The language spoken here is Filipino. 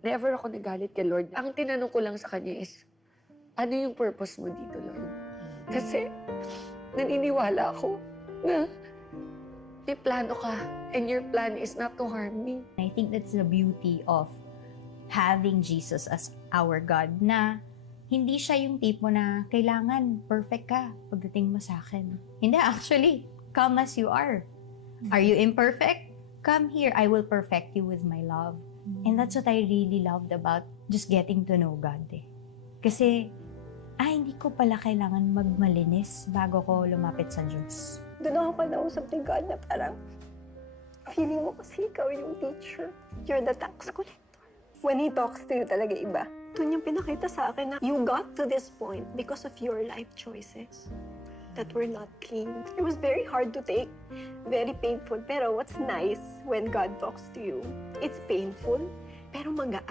Never ako nagalit kay Lord. Ang tinanong ko lang sa kanya is, ano yung purpose mo dito, Lord? Kasi naniniwala ako na may plano ka and your plan is not to harm me. I think that's the beauty of having Jesus as our God, na hindi siya yung tipo na kailangan perfect ka pagdating mo sa akin. Hindi, actually, come as you are. Are you imperfect? Come here, I will perfect you with my love. And that's what I really loved about just getting to know God eh. Kasi, hindi ko pala kailangan magmalinis bago ko lumapit sa Diyos. Doon ako nausap ni God na parang feeling mo kasi ikaw yung teacher. You're the tax collector. When He talks to you talaga iba. Doon yung pinakita sa akin na you got to this point because of your life choices that were not clean. It was very hard to take, very painful. Pero what's nice when God talks to you, it's painful, pero magaan.